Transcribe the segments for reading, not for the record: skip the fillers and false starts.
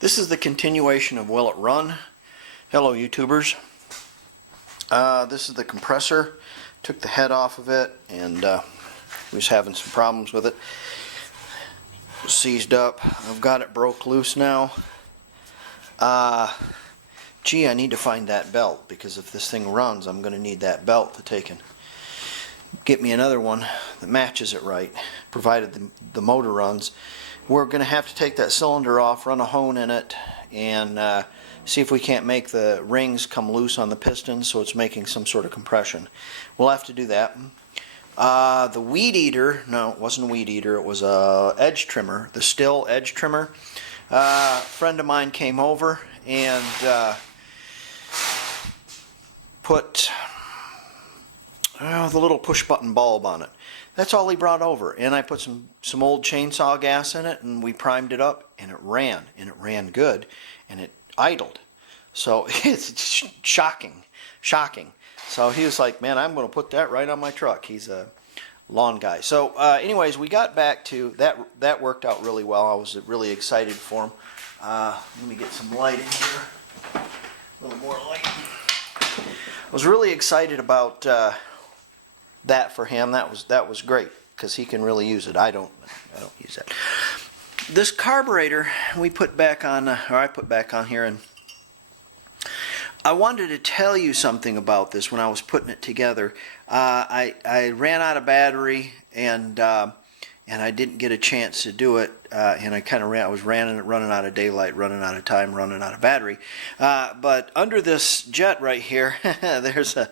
This is the continuation of Will It Run? Hello YouTubers. This is the compressor. Took the head off of it and was having some problems with it. It was seized up. I've got it broke loose now. Gee, I need to find that belt, because if this thing runs I'm going to need that belt to take and get me another one that matches it right, provided the motor runs. We're going to have to take that cylinder off, run a hone in it, and see if we can't make the rings come loose on the piston so it's making some sort of compression. We'll have to do that. The weed eater, no, it wasn't a weed eater, it was a edge trimmer, the Still edge trimmer. A friend of mine came over and put the little push button bulb on it. That's all he brought over, and I put some old chainsaw gas in it, and we primed it up, and it ran good, and it idled. So it's shocking. So he was like, man, I'm going to put that right on my truck. He's a lawn guy. So anyways, we got back to that. That worked out really well. I was really excited for him. Let me get some light in here. A little more light. I was really excited about that for him. That was great, because he can really use it. I don't use that. This carburetor we put back on, or I put back on here, and I wanted to tell you something about this when I was putting it together. I ran out of battery, and I didn't get a chance to do it, and I was running out of daylight, running out of time, running out of battery. But under this jet right here, there's a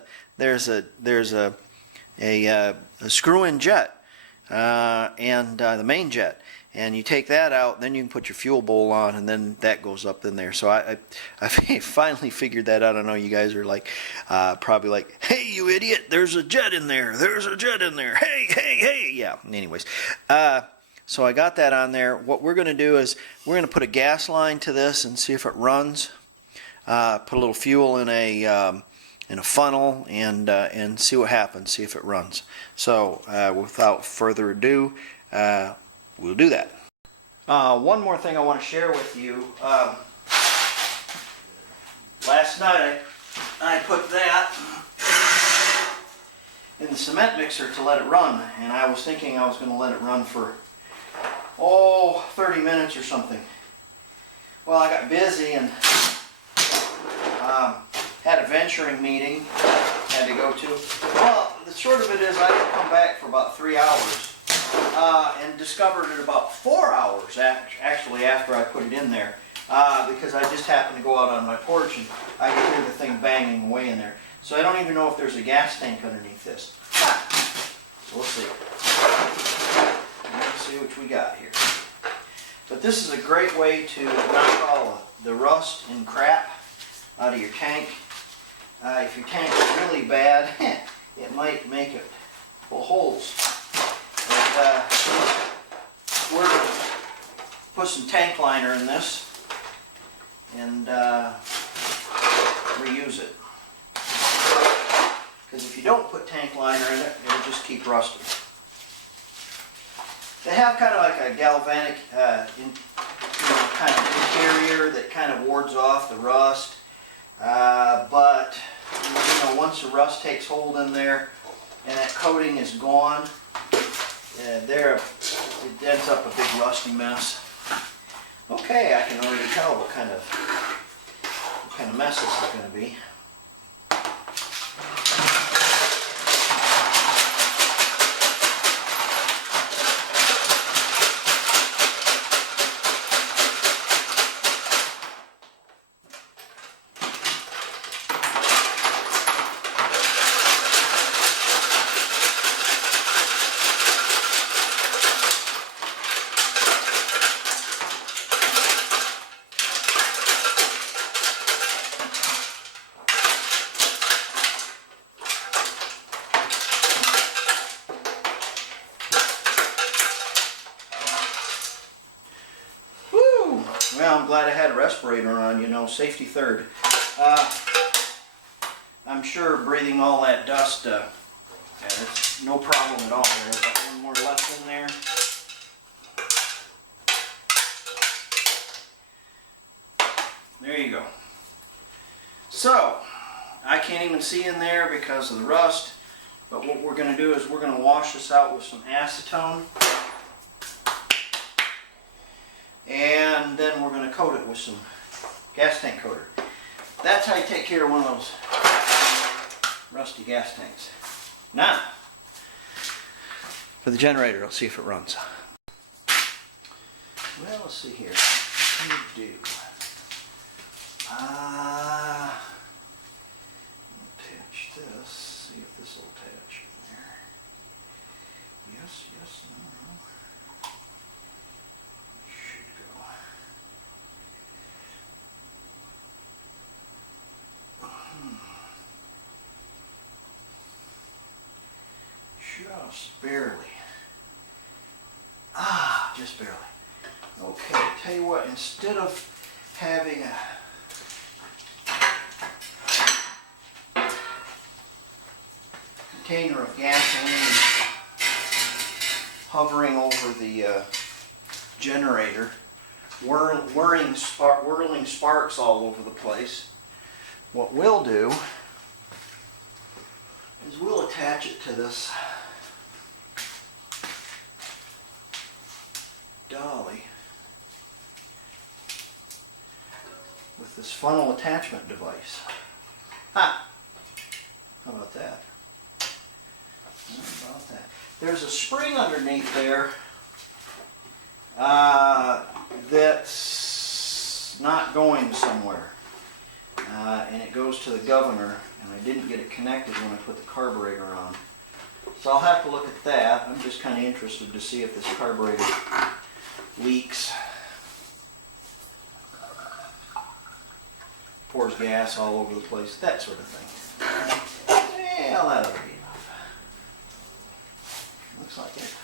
screw-in jet, and the main jet, and you take that out, then you can put your fuel bowl on, and then that goes up in there. So I finally figured that out. I know you guys are like probably like, hey you idiot, there's a jet in there, hey, yeah. Anyways, so I got that on there. What we're going to do is we're going to put a gas line to this and see if it runs. Put a little fuel in a funnel and see what happens, see if it runs. So without further ado, we'll do that. One more thing I want to share with you. Last night I put that in the cement mixer to let it run, and I was thinking I was going to let it run for 30 minutes or something. Well, I got busy and had a venturing meeting had to go to. Well, the short of it is I didn't come back for about 3 hours, and discovered it about 4 hours actually after I put it in there, because I just happened to go out on my porch and I could hear the thing banging away in there. So I don't even know if there's a gas tank underneath this. So we'll see. Let's see what we got here. But this is a great way to knock all the rust and crap out of your tank. If your tank is really bad, it might make it full of holes. But we're going to put some tank liner in this and reuse it. Because if you don't put tank liner in it, it'll just keep rusting. They have kind of like a galvanic kind of interior that kind of wards off the rust. But once the rust takes hold in there and that coating is gone, it ends up a big rusty mess. Okay, I can already tell what kind of mess this is going to be. Well, I'm glad I had a respirator on, safety third. I'm sure breathing all that dust, it's no problem at all. There's got one more left in there. There you go. So, I can't even see in there because of the rust, but what we're going to do is we're going to wash this out with some acetone, and then we're going to coat it with some gas tank coater. That's how you take care of one of those rusty gas tanks. Now, for the generator, let's see if it runs. Well, let's see here. What do you do? Attach this. See if this will attach in there. Yes, yes, no, no. It should go. Just barely. Just barely. Okay, tell you what, instead of having a container of gasoline hovering over the generator, whirling sparks all over the place, what we'll do is we'll attach it to this dolly with this funnel attachment device. How about that? How about that? There's a spring underneath there that's not going somewhere, and it goes to the governor, and I didn't get it connected when I put the carburetor on. So I'll have to look at that. I'm just kind of interested to see if this carburetor leaks, pours gas all over the place, that sort of thing. Well, that ought to be enough. Looks like it.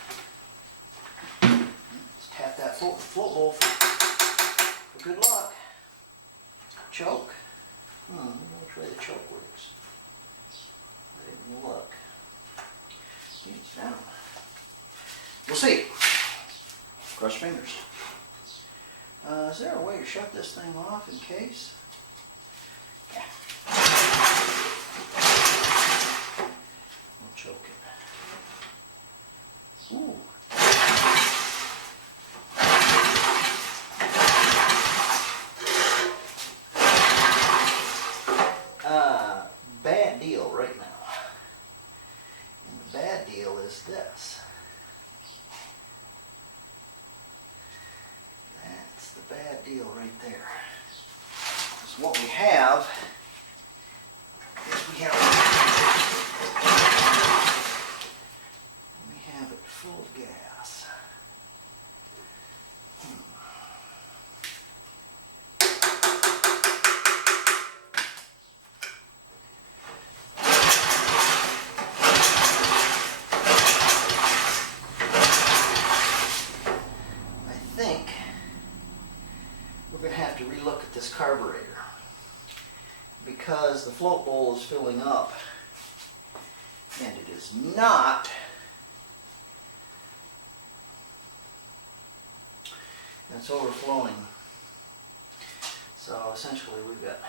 Let's tap that float bowl for good luck. Choke. I don't know which way the choke works. I didn't look. It's down. We'll see. Cross fingers. Is there a way to shut this thing off in case? Yeah. We'll choke it. Ooh. Bad deal right now. And the bad deal is this. That's the bad deal right there. So what we have is we have it full of gas. Relook at this carburetor because the float bowl is filling up and it is not. It's overflowing. So essentially we've got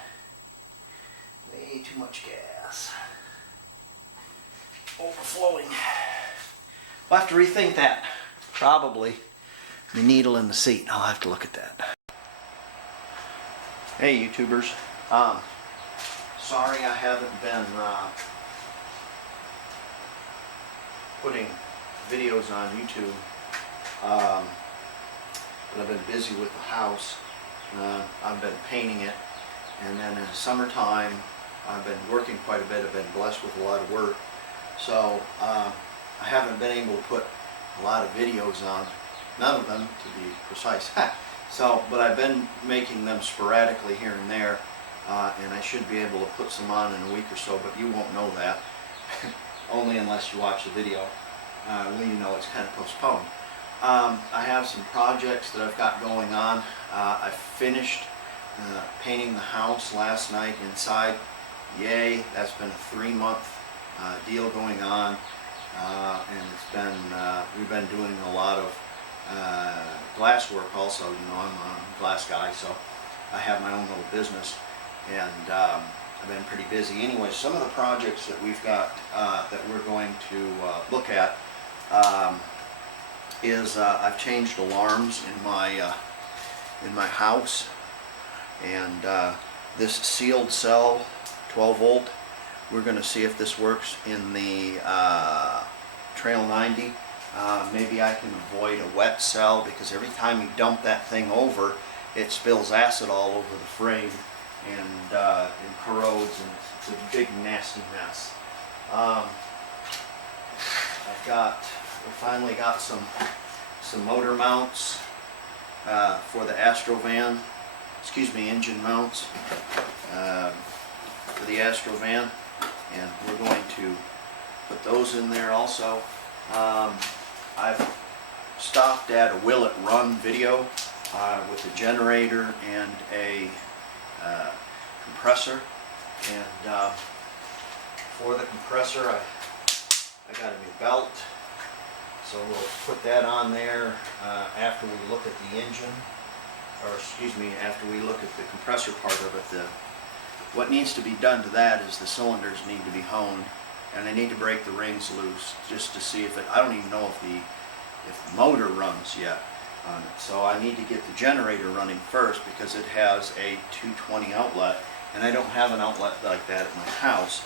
way too much gas overflowing. We'll have to rethink that. Probably the needle in the seat. I'll have to look at that. Hey YouTubers, sorry I haven't been putting videos on YouTube, but I've been busy with the house. I've been painting it, and then in the summertime I've been working quite a bit. I've been blessed with a lot of work, so I haven't been able to put a lot of videos on, none of them to be precise. So, but I've been making them sporadically here and there, and I should be able to put some on in a week or so, but you won't know that, only unless you watch the video. Well, you know it's kind of postponed. I have some projects that I've got going on. I finished painting the house last night inside. Yay, that's been a 3-month deal going on, and it's been, we've been doing a lot of glass work also. You know, I'm a glass guy, so I have my own little business, and I've been pretty busy. Anyway, some of the projects that we've got that we're going to look at is I've changed alarms in my house, and this sealed cell 12 volt, we're going to see if this works in the Trail 90. Maybe I can avoid a wet cell, because every time you dump that thing over, it spills acid all over the frame and corrodes, and it's a big nasty mess. We finally got some motor mounts for the Astrovan, engine mounts for the Astrovan, and we're going to put those in there also. I've stopped at a Will It Run video with a generator and a compressor, and for the compressor I got a new belt, so we'll put that on there after we look at the engine, after we look at the compressor part of it. What needs to be done to that is the cylinders need to be honed, and I need to break the rings loose just to see if I don't even know if the motor runs yet on it. So I need to get the generator running first, because it has a 220 outlet, and I don't have an outlet like that at my house.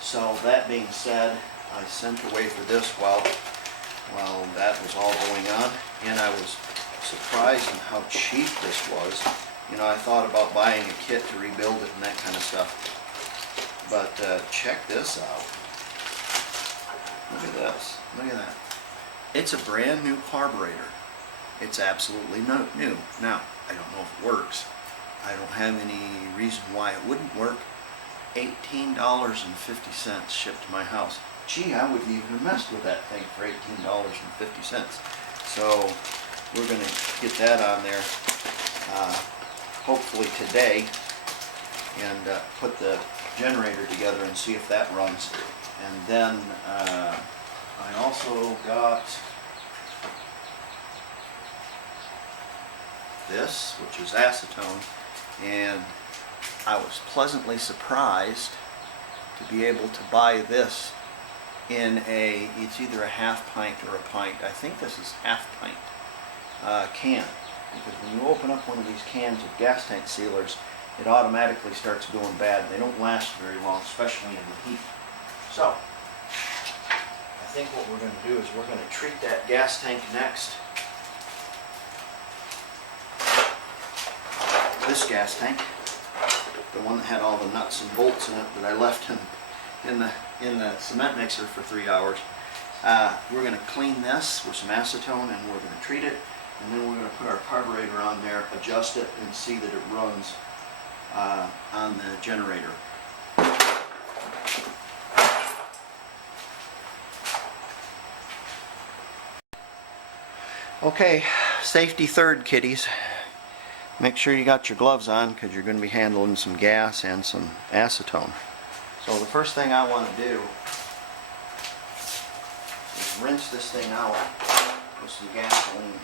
So that being said, I sent away for this while that was all going on, and I was surprised at how cheap this was. You know, I thought about buying a kit to rebuild it and that kind of stuff. But check this out. Look at this. Look at that. It's a brand new carburetor. It's absolutely new. Now, I don't know if it works. I don't have any reason why it wouldn't work. $18.50 shipped to my house. Gee, I wouldn't even have messed with that thing for $18.50. So we're going to get that on there hopefully today, and put the generator together and see if that runs. And then I also got this, which is acetone, and I was pleasantly surprised to be able to buy this in it's either a half pint or a pint. I think this is half pint can, because when you open up one of these cans of gas tank sealers, it automatically starts going bad. They don't last very long, especially in the heat. So I think what we're going to do is we're going to treat that gas tank next. This gas tank, the one that had all the nuts and bolts in it that I left in the cement mixer for 3 hours. We're going to clean this with some acetone, and we're going to treat it, and then we're going to put our carburetor on there, adjust it, and see that it runs on the generator. Okay, safety third, kiddies. Make sure you got your gloves on, because you're going to be handling some gas and some acetone. So the first thing I want to do is rinse this thing out with some gasoline.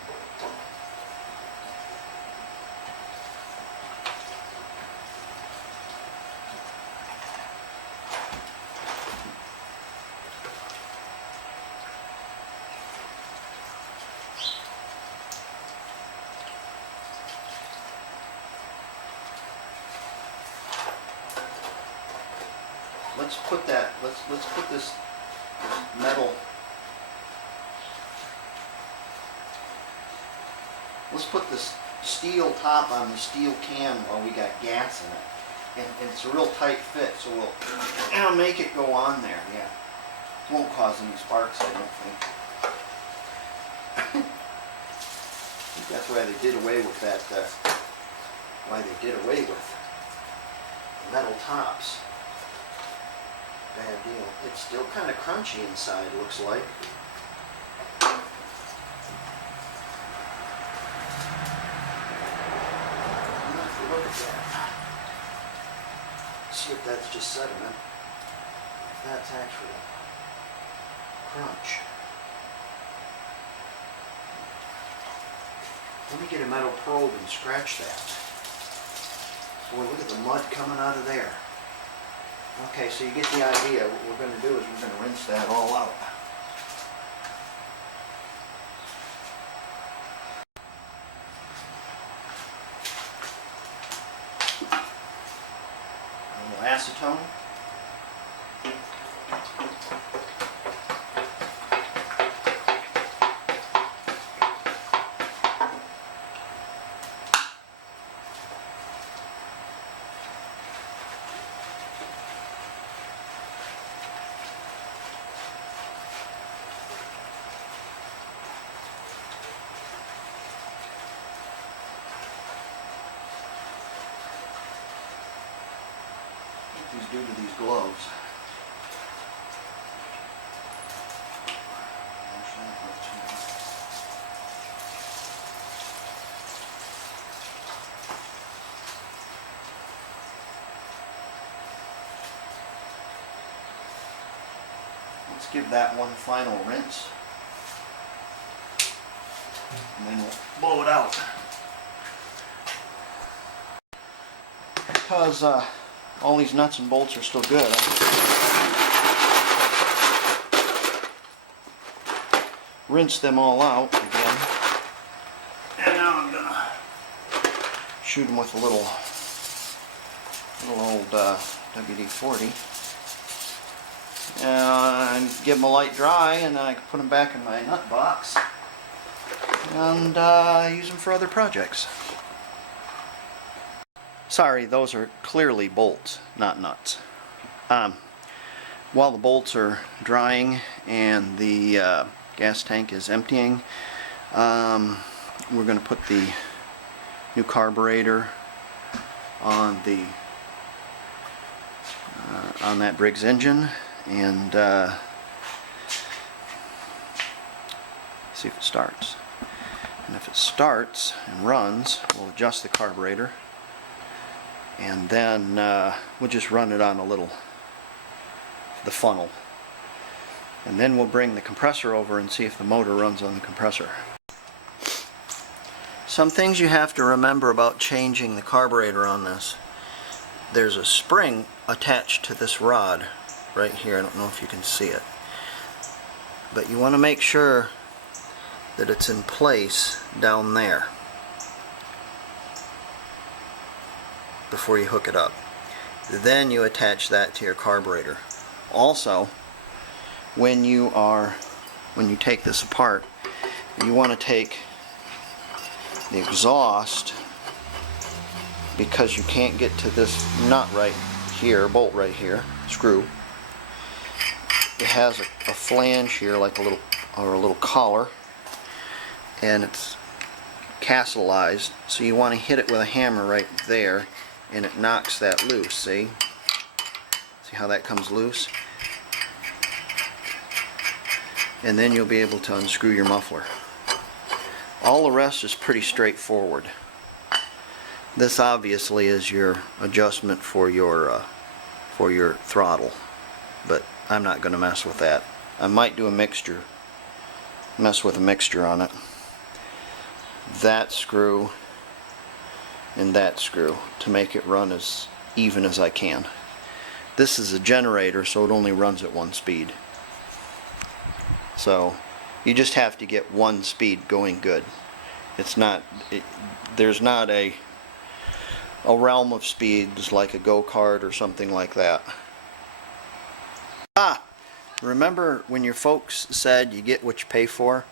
Let's put this metal. Let's put this steel top on the steel can while we got gas in it, and it's a real tight fit. So I'll make it go on there. Yeah, it won't cause any sparks, I don't think. I think that's why they did away with that. Why they did away with metal tops. Bad deal. It's still kind of crunchy inside, looks like. Look at that. See if that's just sediment. If that's actually crunch. Let me get a metal probe and scratch that. Boy, look at the mud coming out of there. Okay, so you get the idea. What we're going to do is we're going to rinse that all out. A little acetone. These due to these gloves. Let's give that one final rinse, and then we'll blow it out. Because all these nuts and bolts are still good. Rinse them all out again. And now I'm going to shoot them with a little old WD-40. And give them a light dry, and then I can put them back in my nut box and use them for other projects. Sorry, those are clearly bolts, not nuts. While the bolts are drying and the gas tank is emptying, we're going to put the new carburetor on the on that Briggs engine and see if it starts. And if it starts and runs, we'll adjust the carburetor. And then we'll just run it on the funnel. And then we'll bring the compressor over and see if the motor runs on the compressor. Some things you have to remember about changing the carburetor on this. There's a spring attached to this rod right here. I don't know if you can see it. But you want to make sure that it's in place down there before you hook it up. Then you attach that to your carburetor. Also, when you take this apart, you want to take the exhaust, because you can't get to this nut right here, bolt right here, screw. It has a flange here, like a little collar, and it's castleized, so you want to hit it with a hammer right there, and it knocks that loose. See how that comes loose? And then you'll be able to unscrew your muffler. All the rest is pretty straightforward. This obviously is your adjustment for your throttle, but I'm not going to mess with that. I might do mess with a mixture on it. That screw and that screw to make it run as even as I can. This is a generator, so it only runs at one speed. So you just have to get one speed going good. There's not a realm of speeds like a go-kart or something like that. Remember when your folks said you get what you pay for?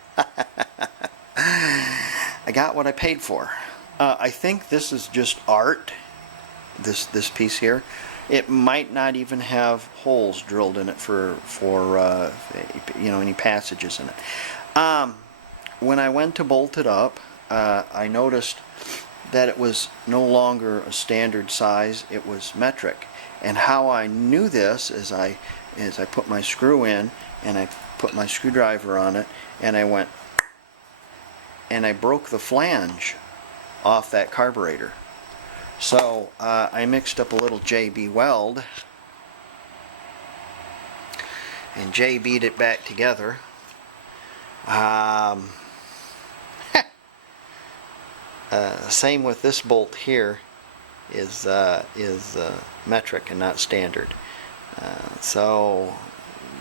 I got what I paid for. I think this is just art, this piece here. It might not even have holes drilled in it for any passages in it. When I went to bolt it up, I noticed that it was no longer a standard size, it was metric. And how I knew this is I put my screw in and I put my screwdriver on it and I went and I broke the flange off that carburetor. So I mixed up a little JB weld and JB'd it back together. Same with this bolt here. is metric and not standard. So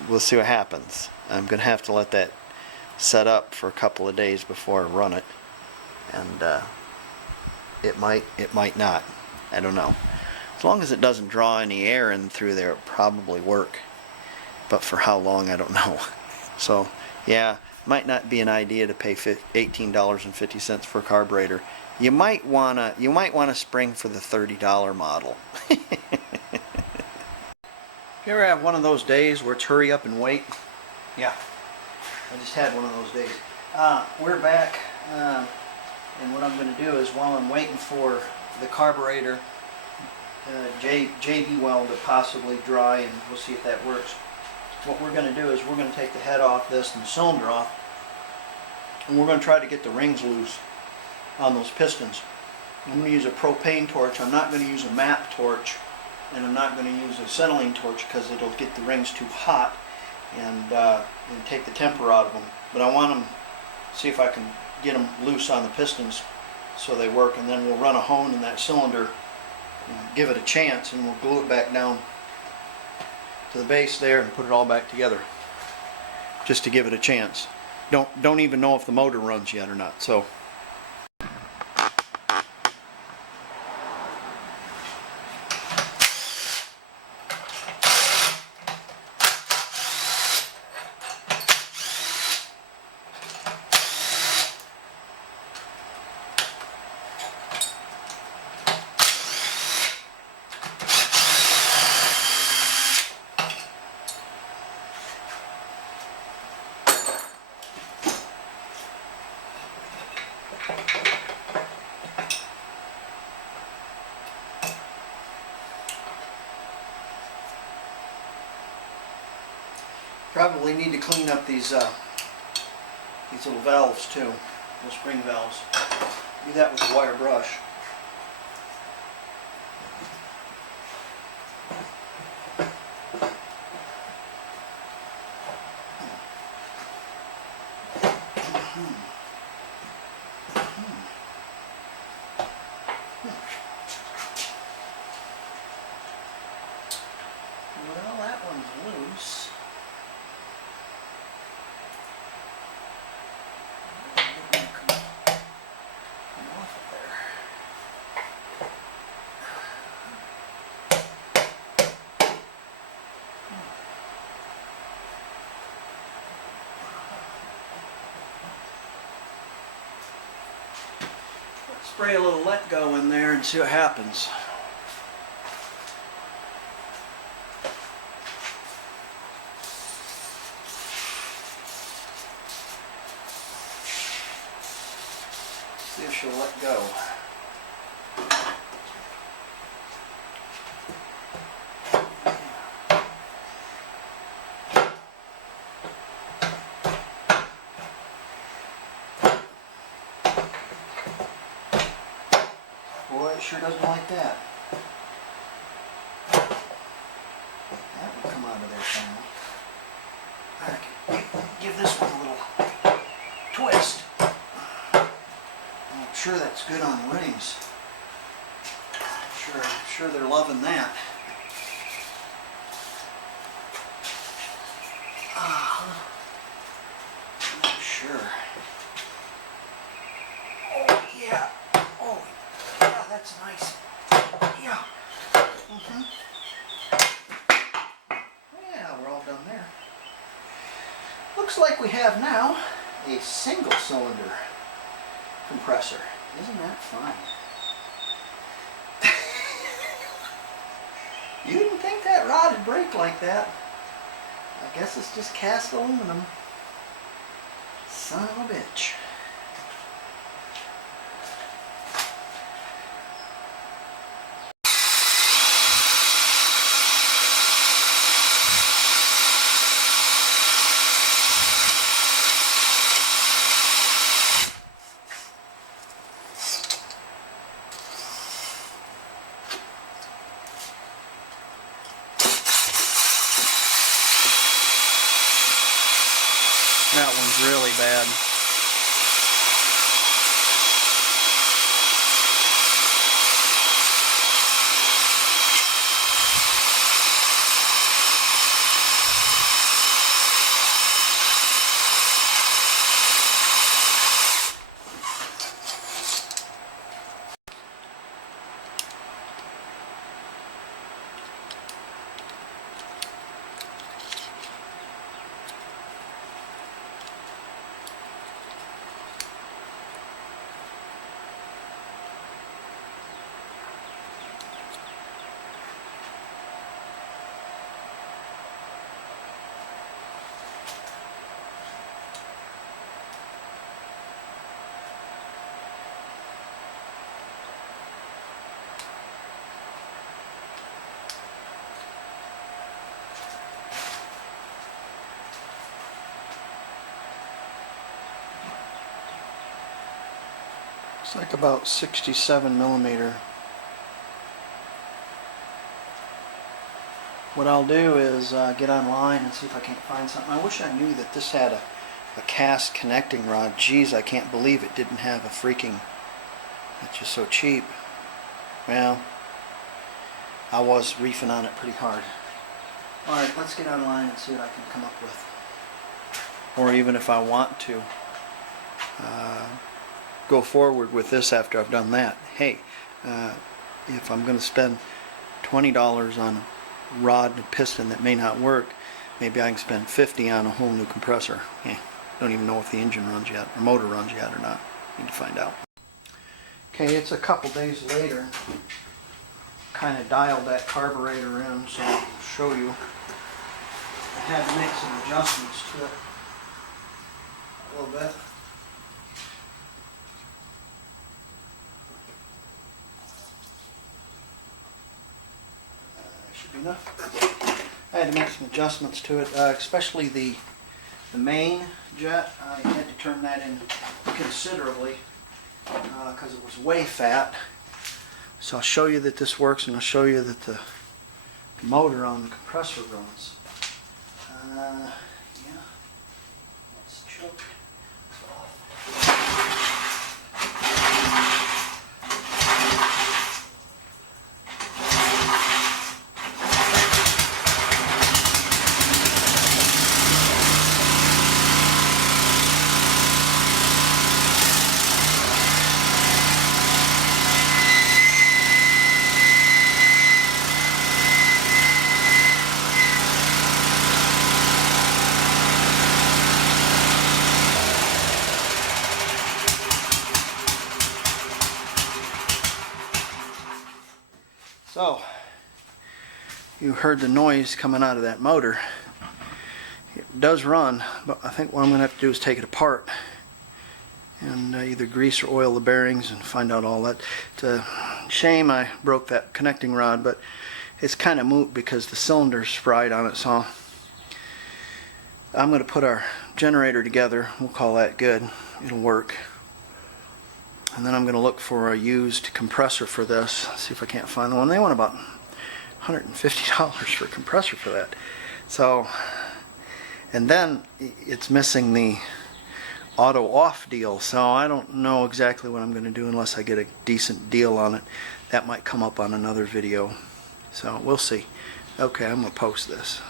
we'll see what happens. I'm going to have to let that set up for a couple of days before I run it, and it might not. I don't know. As long as it doesn't draw any air in through there, it'll probably work. But for how long, I don't know. So yeah, might not be an idea to pay $18.50 for a carburetor. You might wanna spring for the $30 model. If you ever have one of those days where it's hurry up and wait? Yeah, I just had one of those days. We're back, and what I'm going to do is, while I'm waiting for the carburetor JB weld to possibly dry, and we'll see if that works. What we're going to do is we're going to take the head off this and the cylinder off, and we're going to try to get the rings loose on those pistons. I'm going to use a propane torch. I'm not going to use a MAP torch, and I'm not going to use a acetylene torch because it'll get the rings too hot and take the temper out of them. But I want them, see if I can get them loose on the pistons so they work, and then we'll run a hone in that cylinder and give it a chance, and we'll glue it back down to the base there and put it all back together just to give it a chance. Don't even know if the motor runs yet or not. So probably need to clean up these little valves too, the spring valves. Do that with a wire brush. Well, that one's loose. Spray a little let go in there and see what happens. See if she'll let go. Boy, it sure doesn't like that. That would come out of there finally. I can give this one a little twist. I'm sure that's good on the rings. I'm sure they're loving that. I'm sure. Oh yeah. Oh yeah, that's nice. Yeah. Yeah, we're all done there. Looks like we have now a single cylinder compressor. Isn't that fun? You didn't think that rod would break like that. I guess it's just cast aluminum. Son of a bitch. That one's really bad. Looks like about 67 millimeter. What I'll do is get online and see if I can't find something. I wish I knew that this had a cast connecting rod. Geez, I can't believe it didn't have a freaking... It's just so cheap. Well, I was reefing on it pretty hard. Alright, let's get online and see what I can come up with. Or even if I want to go forward with this after I've done that. Hey, if I'm going to spend $20 on a rod and a piston that may not work, maybe I can spend $50 on a whole new compressor. Don't even know if the engine runs yet, or motor runs yet or not. Need to find out. Okay, it's a couple days later. Kind of dialed that carburetor in, so I'll show you. I had to make some adjustments to it a little bit. Should be enough. I had to make some adjustments to it, especially the main jet. I had to turn that in considerably because it was way fat. So I'll show you that this works, and I'll show you that the motor on the compressor runs. Yeah, it's choked. It's off. So, you heard the noise coming out of that motor. It does run, but I think what I'm going to have to do is take it apart and either grease or oil the bearings and find out all that. It's a shame I broke that connecting rod, but it's kind of moot because the cylinder's fried on it, so I'm going to put our generator together. We'll call that good. It'll work. And then I'm going to look for a used compressor for this. See if I can't find the one. They want about $150 for a compressor for that. So, and then it's missing the auto off deal. So I don't know exactly what I'm going to do unless I get a decent deal on it. That might come up on another video. So we'll see. Okay, I'm going to post this.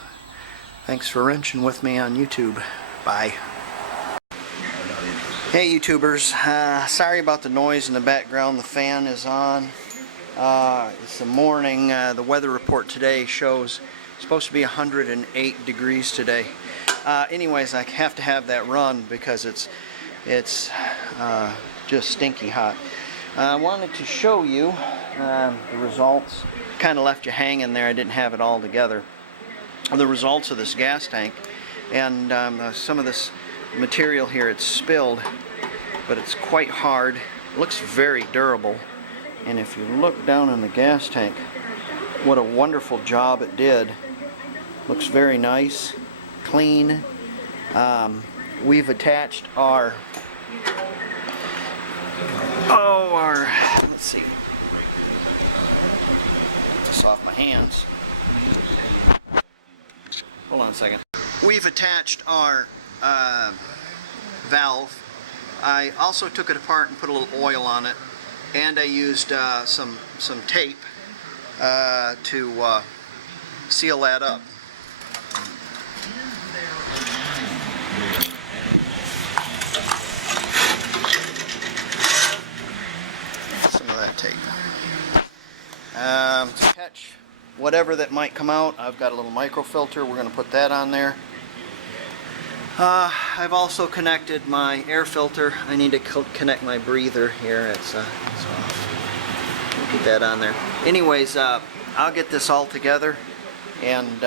Thanks for wrenching with me on YouTube. Bye. Hey YouTubers, sorry about the noise in the background. The fan is on. It's the morning. The weather report today shows it's supposed to be 108 degrees today. Anyways, I have to have that run because it's just stinky hot. I wanted to show you the results. Kind of left you hanging there. I didn't have it all together. The results of this gas tank, and some of this material here, it's spilled, but it's quite hard. It looks very durable, and if you look down in the gas tank, what a wonderful job it did. Looks very nice, clean. We've attached our let's see, this off my hands. Hold on a second. We've attached our valve. I also took it apart and put a little oil on it, and I used some tape to seal that up. Some of that tape. To catch whatever that might come out, I've got a little microfilter. We're going to put that on there. I've also connected my air filter. I need to connect my breather here. It's off. We'll get that on there. Anyways, I'll get this all together, and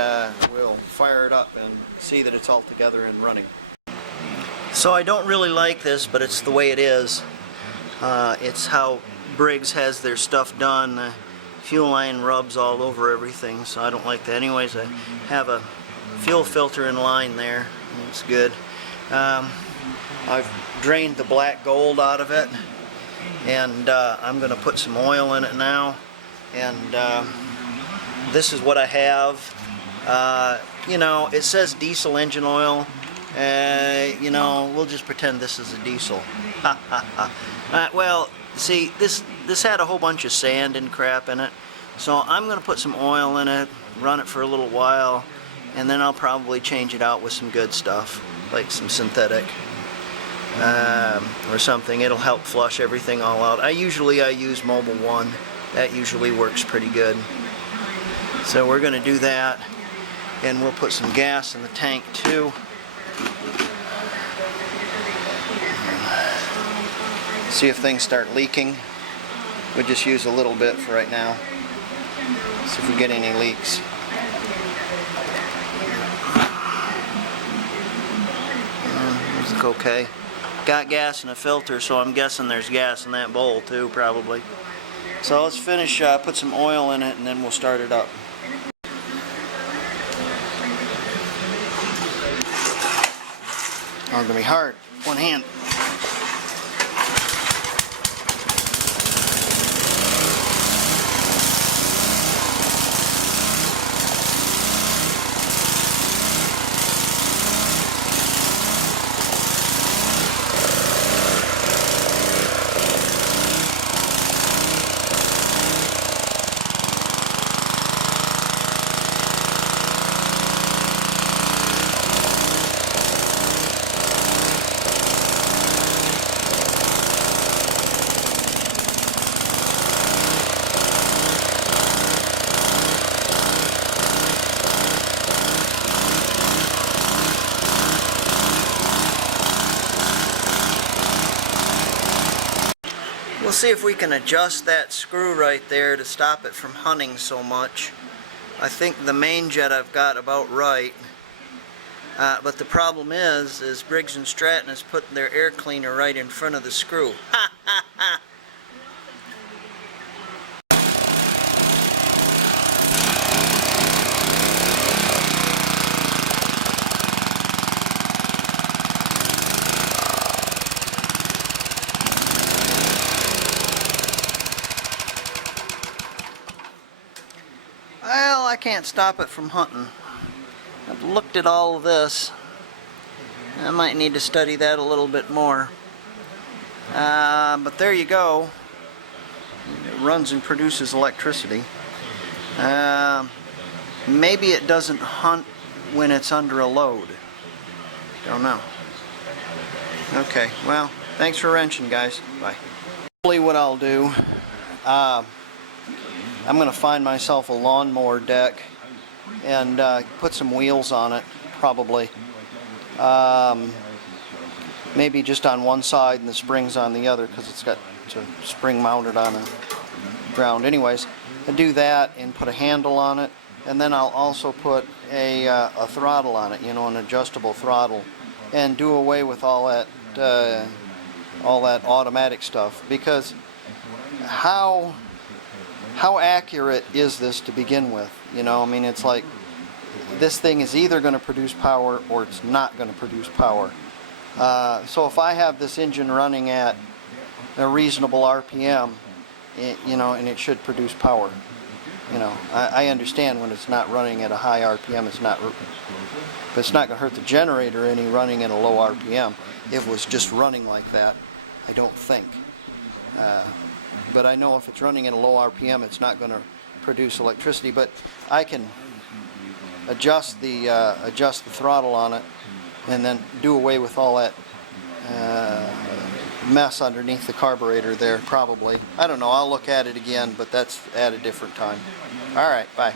we'll fire it up and see that it's all together and running. So I don't really like this, but it's the way it is. It's how Briggs has their stuff done. The fuel line rubs all over everything, so I don't like that. Anyways, I have a fuel filter in line there. It's good. I've drained the black gold out of it, and I'm going to put some oil in it now, and this is what I have. You know, it says diesel engine oil. You know, we'll just pretend this is a diesel. Well, see, this had a whole bunch of sand and crap in it, so I'm going to put some oil in it, run it for a little while, and then I'll probably change it out with some good stuff, like some synthetic or something. It'll help flush everything all out. I use Mobile One. That usually works pretty good. So we're going to do that, and we'll put some gas in the tank too. See if things start leaking. We just use a little bit for right now. See if we get any leaks. Looks okay. Got gas in a filter, so I'm guessing there's gas in that bowl too, probably. So let's finish, put some oil in it, and then we'll start it up. Oh, it's gonna be hard. One hand. We'll see if we can adjust that screw right there to stop it from hunting so much. I think the main jet I've got about right. But the problem is Briggs & Stratton has put their air cleaner right in front of the screw. Ha ha ha! Well, I can't stop it from hunting. I've looked at all of this. I might need to study that a little bit more. But there you go. It runs and produces electricity. Maybe it doesn't hunt when it's under a load. Don't know. Okay, well, thanks for wrenching, guys. Bye. Probably what I'll do, I'm going to find myself a lawnmower deck and put some wheels on it, probably. Maybe just on one side and the springs on the other, because it's got a spring mounted on the ground. Anyways, I do that and put a handle on it, and then I'll also put a throttle on it, you know, an adjustable throttle, and do away with all that automatic stuff, because how accurate is this to begin with? You know, I mean, it's like this thing is either going to produce power or it's not going to produce power. So if I have this engine running at a reasonable RPM, you know, and it should produce power. You know, I understand when it's not running at a high RPM, it's not, but it's not going to hurt the generator any running at a low RPM. If it was just running like that, I don't think. But I know if it's running at a low RPM, it's not going to produce electricity. But I can adjust the throttle on it, and then do away with all that mess underneath the carburetor there, probably. I don't know. I'll look at it again, but that's at a different time. All right, bye.